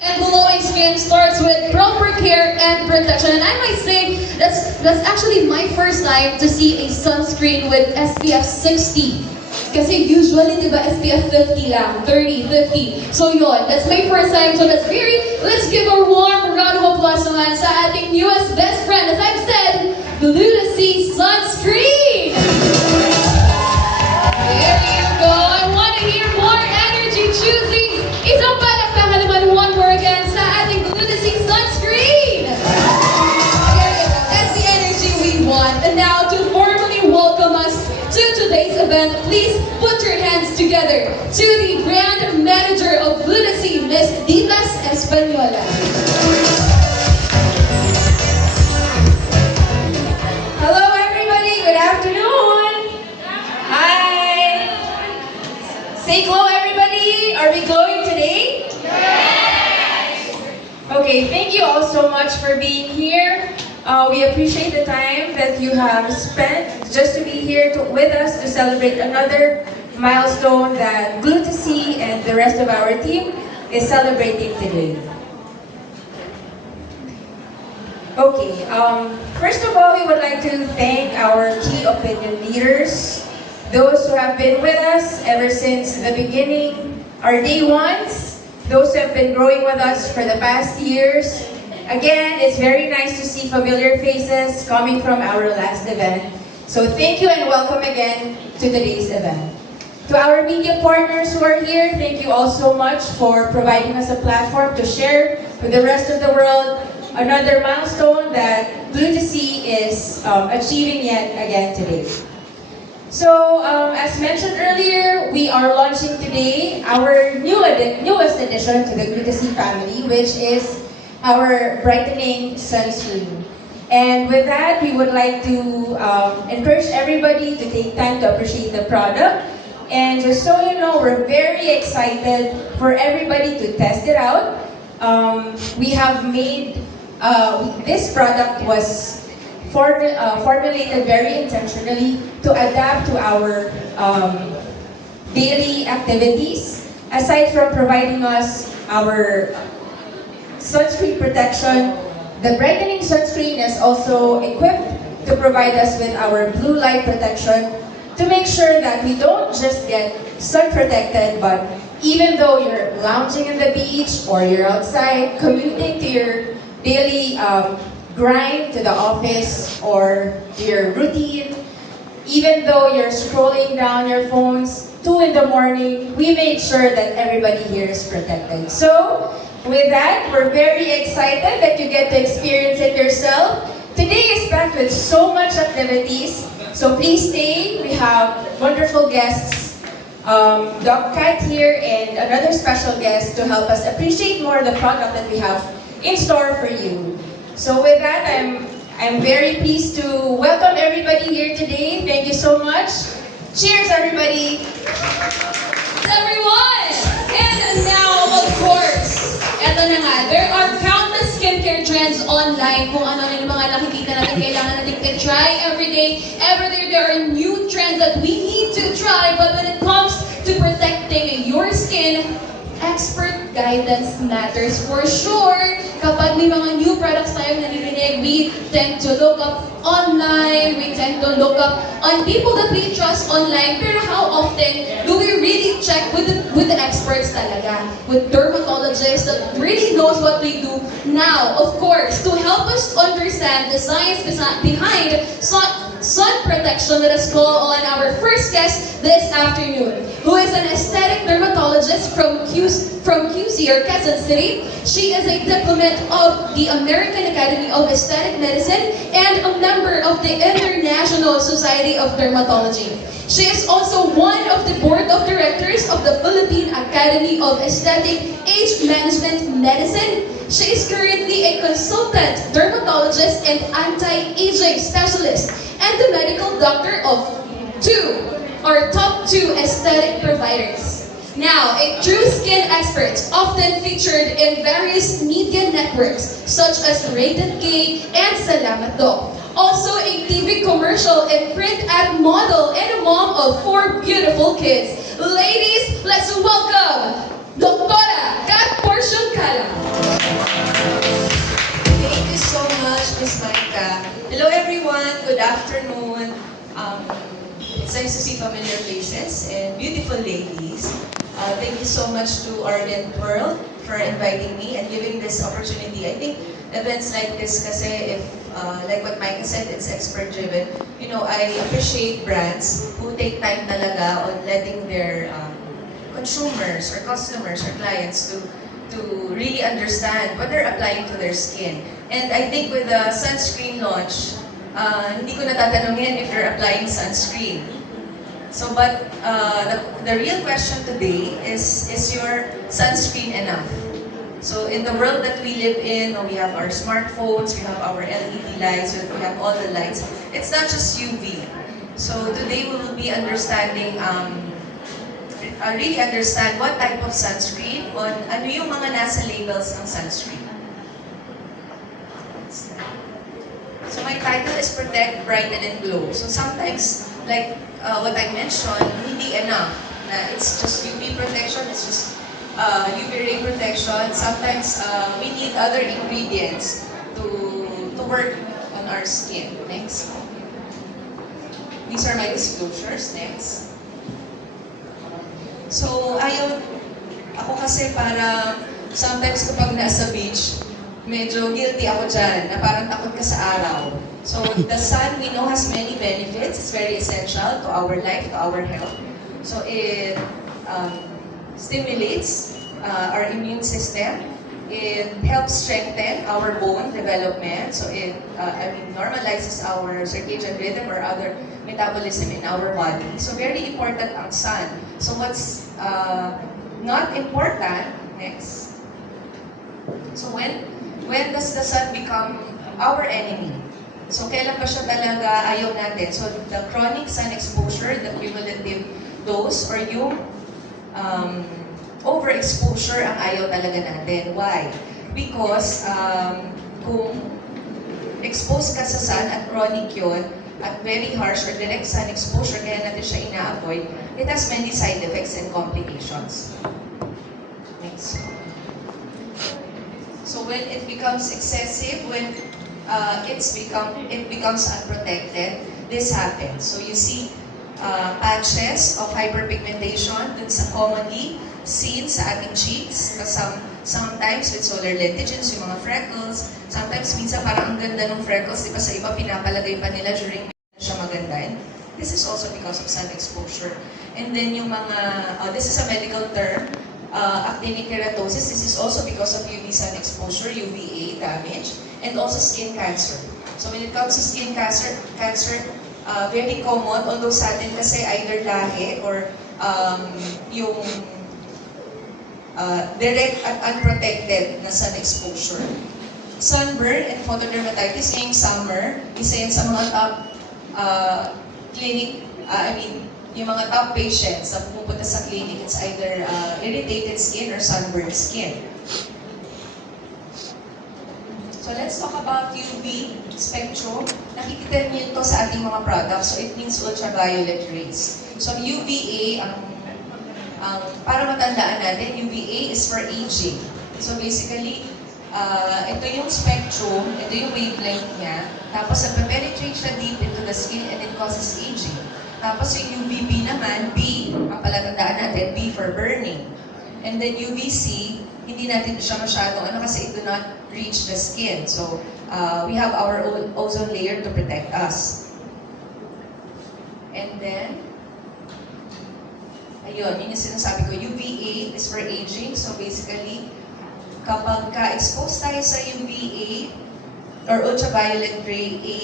And glowing skin starts with proper care and protection. And I might say that's actually my first time to see a sunscreen with SPF 60. Kasi usually, di ba, SPF 50 lang, 30, 50. So yun, that's my first time. So let's give a warm round of applause naman sa ating newest best friend. As I've said, Gluta-C Sunscreen! There you go. I want to hear more energy choosing. Isang palakpakan naman one more again sa ating Gluta-C Sunscreen! There you go. That's the energy we want. And now, to formally welcome us to today's event, please put your hands together to the brand manager of Gluta-C, Miss Ditas Española. Hello everybody, good afternoon. Hi. Say glow everybody. Are we glowing today? Yes. Okay, thank you all so much for being here. We appreciate the time that you have spent just to be here with us to celebrate another milestone that Gluta-C and the rest of our team is celebrating today. Okay, first of all, we would like to thank our key opinion leaders, those who have been with us ever since the beginning, our day ones, those who have been growing with us for the past years. Again, it's very nice to see familiar faces coming from our last event. So thank you and welcome again to today's event. To our media partners who are here, thank you all so much for providing us a platform to share with the rest of the world another milestone that Gluta-C is achieving yet again today. So, as mentioned earlier, we are launching today our newest addition to the Gluta-C family, which is our brightening sunscreen. And with that, we would like to encourage everybody to take time to appreciate the product. And just so you know, we're very excited for everybody to test it out. We have made this product was formulated very intentionally to adapt to our daily activities. Aside from providing us our sunscreen protection, the brightening sunscreen is also equipped to provide us with our blue light protection to make sure that we don't just get sun protected, but even though you're lounging in the beach or you're outside commuting to your daily grind to the office or your routine, even though you're scrolling down your phones 2 in the morning, we made sure that everybody here is protected. So, with that, we're very excited that you get to experience it yourself. Today is packed with so much activities, so please stay. We have wonderful guests, Doc Kat here, and another special guest to help us appreciate more the product that we have in store for you. So with that, I'm very pleased to welcome everybody here today. Thank you so much. Cheers, everybody! Everyone! And now, of course, eto na nga, there are countless skincare trends online kung ano yung mga nakikita natin, kailangan natin try every day. Every day, there are new trends that we need to try, but when it comes to protecting your skin, expert guidance matters for sure. Kapag may mga new products tayong naririnig, we tend to look up online, we tend to look up on people that we trust online, pero how often do we really check with the experts talaga? With dermatologists that really knows what we do. Now, of course, to help us understand the science behind sun protection, let us call on our first guest this afternoon, who is an aesthetic dermatologist from QC or Quezon City. She is a diplomat of the American Academy of Aesthetic Medicine and a member of the International Society of Dermatology. She is also one of the board of directors of the Philippine Academy of Aesthetic Age Management Medicine. She is currently a consultant dermatologist and anti-aging specialist and the medical doctor of top two aesthetic providers. Now, a true skin expert, often featured in various media networks such as Rated K and Salamat Doc. Also a TV commercial and print ad model and a mom of 4 beautiful kids. Ladies, let's welcome Dr. Kat Porciuncala. afternoon. It's nice to see familiar faces and beautiful ladies. Thank you so much to Ardent World for inviting me and giving this opportunity. I think events like this kasi, if like what Mike said, it's expert-driven. You know, I appreciate brands who take time talaga on letting their consumers or customers or clients to really understand what they're applying to their skin. And I think with the sunscreen launch, hindi ko natatanungin if you're applying sunscreen. So, but the real question today is your sunscreen enough? So, in the world that we live in, we have our smartphones, we have our LED lights, we have all the lights. It's not just UV. So, today we will be understanding, really understand what type of sunscreen, on ano yung mga nasa labels ng sunscreen. So my title is Protect, Brighten, and Glow. So sometimes, like what I mentioned, hindi enough. Na it's just UV protection, it's just UV ray protection. Sometimes we need other ingredients to work on our skin. Next. These are my disclosures. Next. So ako kasi para sometimes kapag nasa beach, medyo guilty ako dyan, na parang takot ka sa araw. So, the sun, we know, has many benefits. It's very essential to our life, to our health. So, it stimulates our immune system. It helps strengthen our bone development. So, it normalizes our circadian rhythm or other metabolism in our body. So, very important ang sun. So, what's not important, next. So, when does the sun become our enemy? So, kailan pa siya talaga ayaw natin? So, the chronic sun exposure, the cumulative dose, or yung overexposure ang ayaw talaga natin. Why? Because kung exposed ka sa sun at chronic yun, at very harsh or direct sun exposure, kaya natin siya ina-avoid, it has many side effects and complications. Next. So when it becomes excessive, when it becomes unprotected, this happens. So you see patches of hyperpigmentation dun sa commonly seen sa ating cheeks. Sometimes with solar lentigens, yung mga freckles. Sometimes minsan parang ang ganda ng freckles, di ba sa iba pinapalagay pa nila during siya maganda. And this is also because of sun exposure. And then yung mga, this is a medical term, actinic keratosis. This is also because of UV sun exposure, UVA damage, and also skin cancer. So when it comes to skin cancer, very common, although sa atin kasi either lahi or yung direct at unprotected na sun exposure. Sunburn and photodermatitis ngayong summer, isa yan sa mga top yung mga top patients na pumupunta sa clinic, it's either irritated skin or sunburned skin. So let's talk about UV spectrum. Nakikita niyo ito sa ating mga products. So it means ultraviolet rays. So UVA, para matandaan natin, UVA is for aging. So basically, ito yung spectrum, ito yung wavelength niya. Tapos nagpe-penetrate siya deep into the skin and it causes aging. Tapos yung UVB naman, B, ang palatandaan natin, B for burning. And then UVC, hindi natin siya masyadong kasi it do not reach the skin. So, we have our ozone layer to protect us. And then, ayun, yun yung sinasabi ko, UVA is for aging. So basically, kapag ka-expose tayo sa UVA or ultraviolet ray A,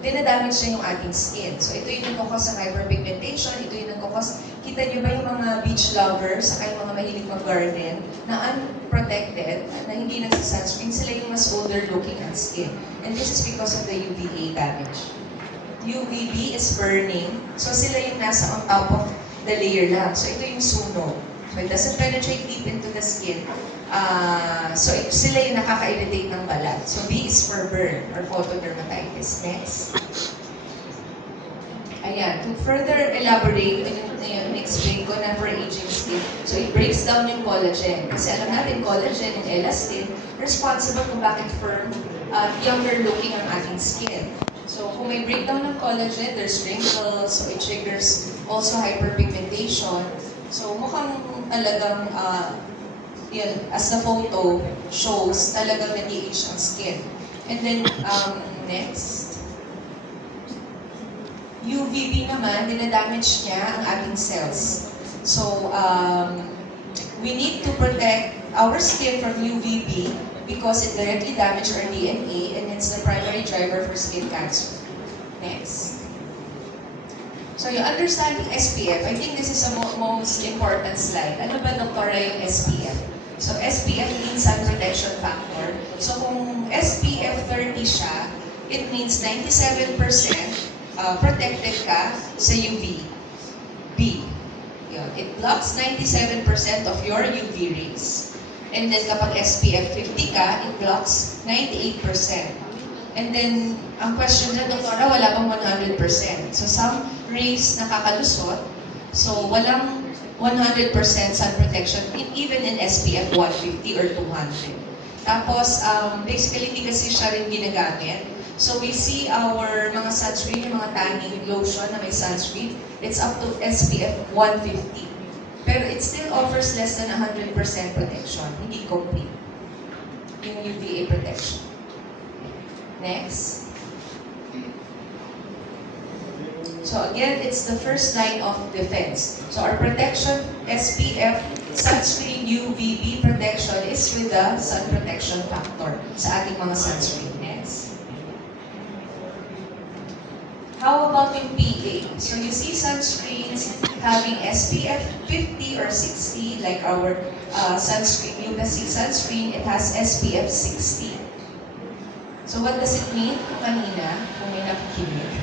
dinadamage siya yung ating skin. So ito yung nagkakos ng hyperpigmentation, ito yung nagkakos, kita nyo ba yung mga beach lovers, saka yung mga mahilig mag-garden, na unprotected, na hindi nagsasunscreen, sila yung mas older looking ang skin. And this is because of the UVA damage. UVB is burning, so sila yung nasa on top of the layer lang. So ito yung sunog. So it doesn't penetrate deep into the skin. Sila yung nakaka-irritate ng balat. So B is for burn or photodermatitis. Next. Ayan, to further elaborate, explain ko na for aging skin. So it breaks down yung collagen. Kasi alam natin, collagen and elastin responsible kung bakit firm at younger looking ang ating skin. So kung may breakdown ng collagen, there's wrinkles, so it triggers also hyperpigmentation. So mukhang talagang, yun, as the photo shows, talagang nag-age ang skin. And then, next. UVB naman, dinadamage niya ang ating cells. So, we need to protect our skin from UVB because it directly damages our DNA and it's the primary driver for skin cancer. Next. So, yung understanding SPF, I think this is the most important slide. Ano ba, Doktora, yung SPF? So, SPF means sun protection factor. So, kung SPF 30 siya, it means 97% protected ka sa UV. B. Yun. It blocks 97% of your UV rays. And then kapag SPF 50 ka, it blocks 98%. And then, ang question na, Doktora, wala bang 100%? So some rays nakakalusot, so walang 100% sun protection, even in SPF 150 or 200. Tapos, basically, hindi kasi siya rin ginagamit. So we see our mga sunscreen, yung mga tanning lotion na may sunscreen, it's up to SPF 150. Pero it still offers less than 100% protection, hindi complete. Yung UVA protection. Next. So again, it's the first line of defense. So our protection, SPF, sunscreen, UVB protection is with the sun protection factor sa ating mga sunscreen. Next. How about yung PA? So you see sunscreens having SPF 50 or 60, like our sunscreen, Lucas sunscreen, it has SPF 60. So what does it mean? Kanina, kung may nakikinig.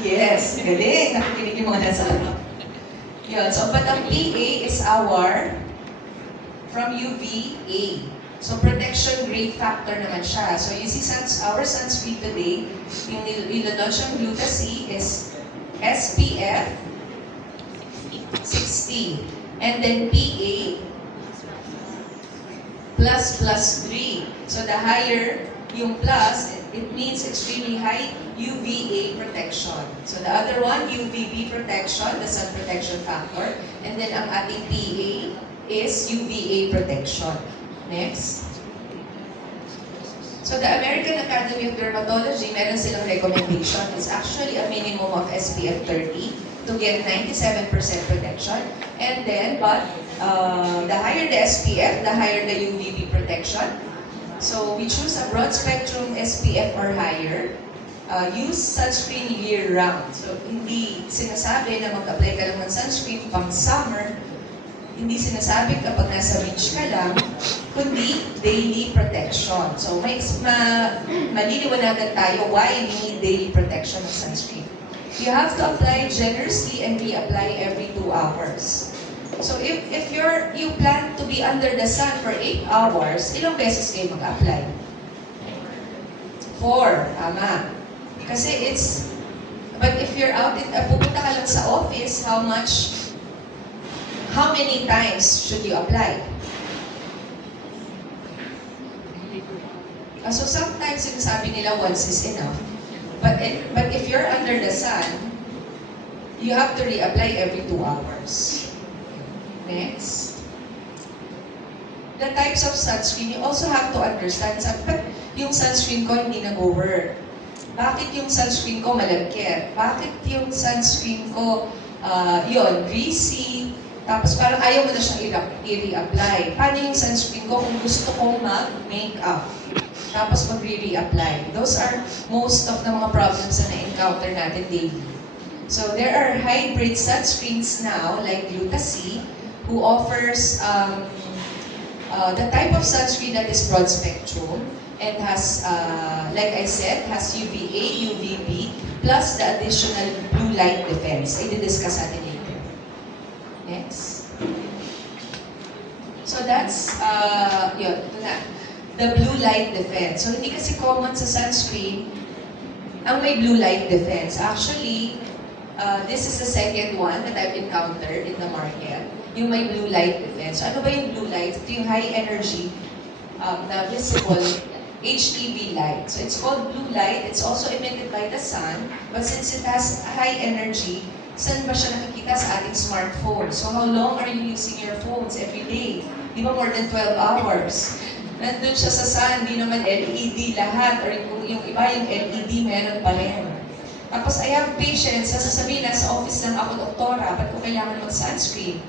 Yes, galing. Nakikinig yung mga nasa loob. Yun, so but ang PA is our from UVA. So protection grade factor naman siya. So you see our sunscreen today, yung nilalaunch ng Gluta-C is SPF 60. And then PA plus 3. So the higher yung plus, it means extremely high UVA protection. So the other one, UVB protection, the sun protection factor. And then ang ating PA is UVA protection. Next. So the American Academy of Dermatology, meron silang recommendation. It's actually a minimum of SPF 30 to get 97% protection. And then, but the higher the SPF, the higher the UVB protection. So we choose a broad spectrum SPF or higher. Use sunscreen year-round. So hindi sinasabi na mag-apply ka lang ng sunscreen pang summer. Hindi sinasabi kapag nasa beach ka lang, kundi daily protection. So maliliwanagan tayo why we need daily protection of sunscreen. You have to apply generously and reapply every 2 hours. So if you plan to be under the sun for 8 hours, ilang beses kayo mag-apply? 4, tama. Kasi but if you're out, pupunta ka lang sa office, how many times should you apply? So sometimes sinasabi nila once is enough. But if you're under the sun, you have to reapply every 2 hours. Next. The types of sunscreen, you also have to understand, but yung sunscreen ko hindi nag-work. Bakit yung sunscreen ko malagkit? Bakit yung sunscreen ko, greasy, tapos parang ayaw mo na siyang i-reapply. Paano yung sunscreen ko kung gusto kong mag-makeup? Tapos mag-re-reapply. Those are most of the mga problems na na-encounter natin daily. So there are hybrid sunscreens now, like Gluta-C, who offers the type of sunscreen that is broad spectrum and has, like I said, has UVA, UVB, plus the additional blue light defense. I-discuss natin later. Next. So that's, the blue light defense. So hindi kasi common sa sunscreen ang may blue light defense. Actually, this is the second one that I've encountered in the market. Yung may blue light defense. So ano ba yung blue light? Ito yung high energy na visible HEV light. So it's called blue light. It's also emitted by the sun, but since it has high energy, saan ba siya nakikita sa ating smartphone? So how long are you using your phones every day? Di ba more than 12 hours? Nandun siya sa sun, di naman LED lahat, or yung iba yung LED meron pa rin. Tapos I have patients na sasabihin na sa office lang ako, doktora, ba't ko kailangan mag-sunscreen?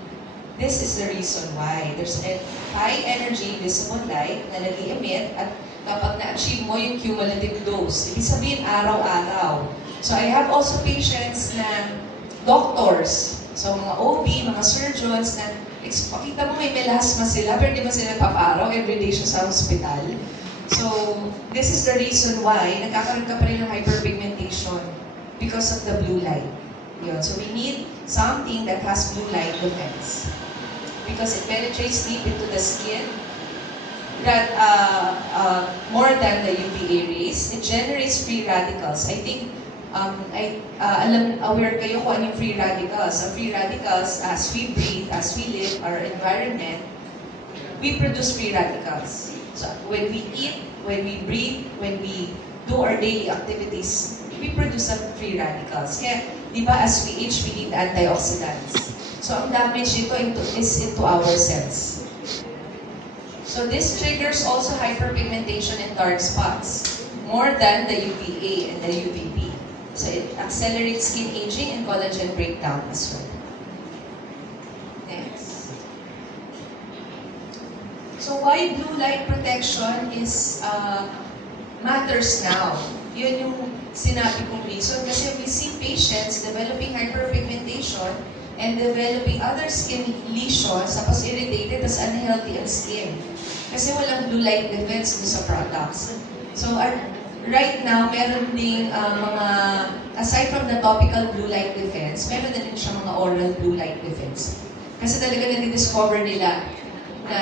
This is the reason why. There's a high energy visible light na nag-emit at kapag na-achieve mo yung cumulative dose, ibig sabihin araw-araw. So I have also patients na doctors, so mga OB, mga surgeons na pakita mo may melasma sila pero di ba sila paparaw, everyday siya sa hospital. So this is the reason why nagkakaroon ka pa rin ng hyperpigmentation because of the blue light. Yun. So we need something that has blue light defense because it penetrates deep into the skin that more than the UVA rays. It generates free radicals. I think aware kayo kung ano yung free radicals. Ang free radicals, as we breathe, as we live our environment, we produce free radicals. So when we eat, when we breathe, when we do our daily activities, we produce some free radicals. Kaya, di ba, as we age, we need antioxidants. So ang damage nito is into our cells. So this triggers also hyperpigmentation and dark spots, more than the UVA and the UVB. So it accelerates skin aging and collagen breakdown as well. Next. So why blue light protection is matters now? Yun yung sinabi kong reason kasi we see patients developing hyperpigmentation and developing other skin lesions, tapos irritated, tapos unhealthy ang skin. Kasi walang blue light defense sa products. So right now, meron ding mga, aside from the topical blue light defense, meron na din siya mga oral blue light defense. Kasi talaga na-discover nila na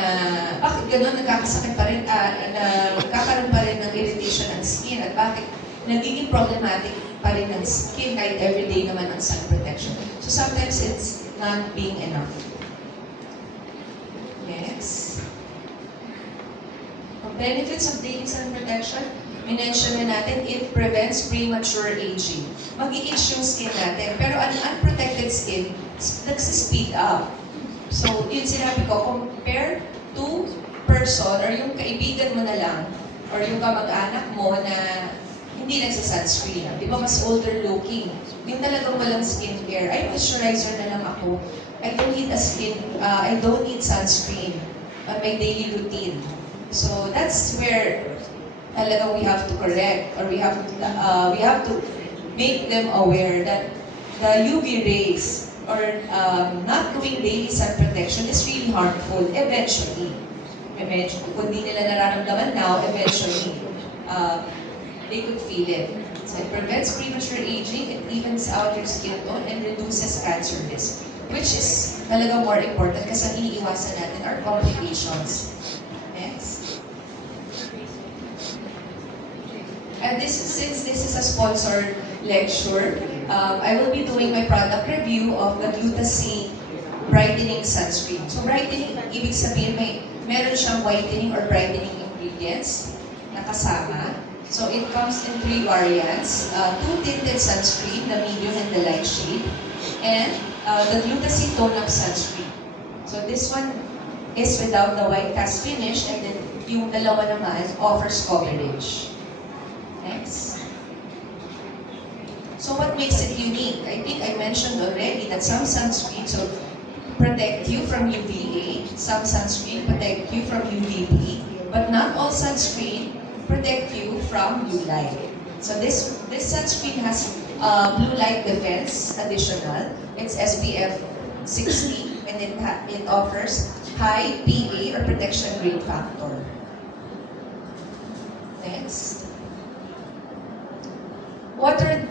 bakit gano'n nagkakasakit pa rin, nagkakaroon pa rin ng irritation ng skin at bakit nagiging problematic pa rin ng skin kahit everyday naman ang sun protection. So sometimes it's not being enough. Next. The benefits of daily sun protection, minention na natin, it prevents premature aging. Mag-i-age yung skin natin, pero an unprotected skin, nagsispeed up. So, yun sinabi ko, compare to person or yung kaibigan mo na lang or yung kamag-anak mo na hindi nagsa-sunscreen. Di ba mas older looking? Yung talagang walang skincare. Ay, moisturizer na lang ako. I don't need sunscreen on my daily routine. So that's where talagang we have to correct or we have to make them aware that the UV rays or not doing daily sun protection is really harmful eventually. Kung di nila nararamdaman now, eventually they could feel it. So it prevents premature aging, it evens out your skin tone, and reduces cancer risk. Which is talaga more important kasi ang iniiwasan natin are complications. Next. And since this is a sponsored lecture, I will be doing my product review of the Glutasine Brightening Sunscreen. So brightening, ibig sabihin meron siyang whitening or brightening ingredients na kasama. So it comes in 3 variants, 2 tinted sunscreen, the medium and the light shade, and the Glutasine Tone-Up Sunscreen. So this one is without the white cast finish, and then yung dalawa naman offers coverage. Next. So what makes it unique? I think I mentioned already that some sunscreens protect you from UVA, some sunscreen protect you from UVB, but not all sunscreen protect you from blue light. So this sunscreen has blue light defense additional. It's SPF 60 and it offers high PA or protection grade factor. Next. What are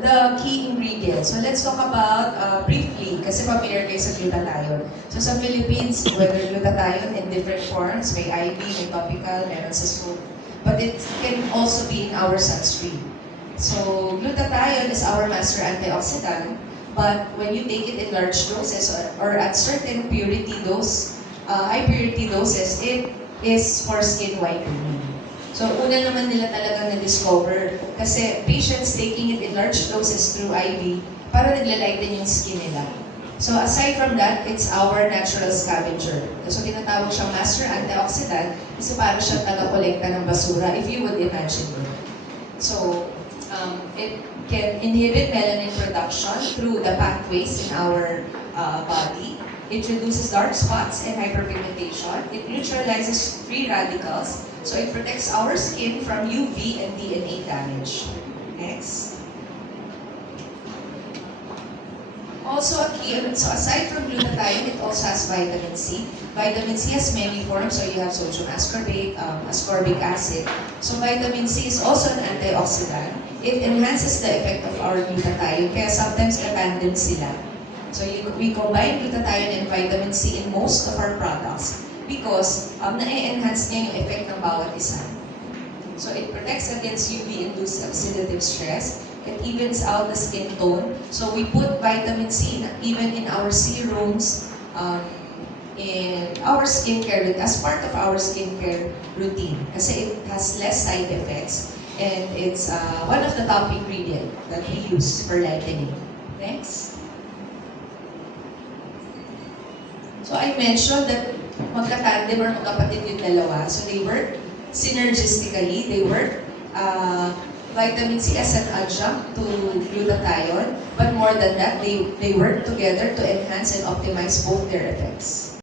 the key ingredients? So let's talk about briefly, kasi familiar kayo sa glutathione. So sa Philippines, whether glutathione in different forms, may IV, may topical, meron sa soap. But it can also be in our sunscreen. So glutathione is our master antioxidant, but when you take it in large doses or at certain purity dose, high purity doses, it is for skin whitening. So, una naman nila talagang na-discover kasi patients taking it in large doses through IV para naglalighten yung skin nila. So, aside from that, it's our natural scavenger. So, tinatawag siyang master antioxidant kasi para siyang taga-kolekta ng basura, if you would imagine it. So, it can inhibit melanin production through the pathways in our body. It reduces dark spots and hyperpigmentation. It neutralizes free radicals. So it protects our skin from UV and DNA damage. Next. Also a key, so aside from glutathione, it also has vitamin C. Vitamin C has many forms, so you have sodium ascorbate, ascorbic acid. So vitamin C is also an antioxidant. It enhances the effect of our glutathione, kaya sometimes katandem sila. So we combine glutathione and vitamin C in most of our products because na-enhance niya yung effect ng bawat isa. So it protects against UV-induced oxidative stress. It evens out the skin tone. So we put vitamin C even in our serums, in our skincare, as part of our skincare routine. Kasi it has less side effects and it's one of the top ingredients that we use for lightening. Next. So I mentioned that magkatandem or magkapatid yung dalawa. So they work synergistically. They work vitamin C as an adjunct to glutathione. But more than that, they work together to enhance and optimize both their effects.